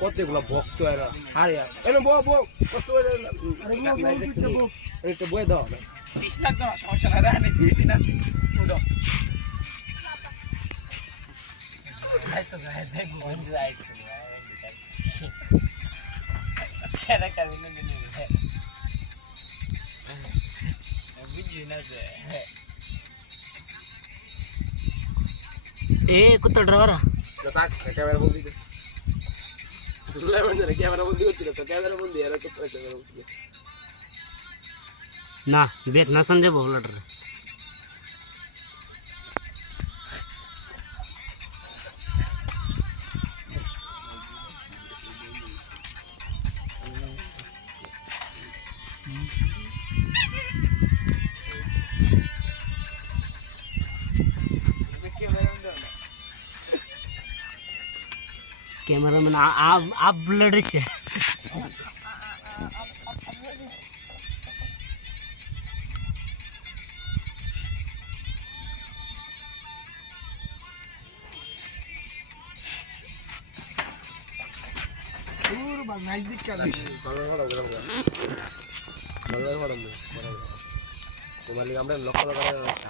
কতগুলো ভক্ত এরা আরে এনে বউ কষ্ট করে একটা বই দাও 20 লাখ দাও সমস্যা না রানি 3 দিন আছে উড়ো ভাই তো গায় দেখ মন যায় কেন কাজ নেই ভিডিও না যে ए कुत्ता ड्राइवर তাক ক্যামেরা বন্ধ দিতে সুলাইমান জানে ক্যামেরা বন্ধ করতে তো ক্যামেরা বন্ধ এরা তো ক্যামেরা বন্ধ ना देख ना संजय बहु लड़ रहे कैमरामैन आप लड़ रही है নজদিক কাজ ভালো ভালো ভালো ভালো ভালো ভালো তোমার আমরা লক্ষ্য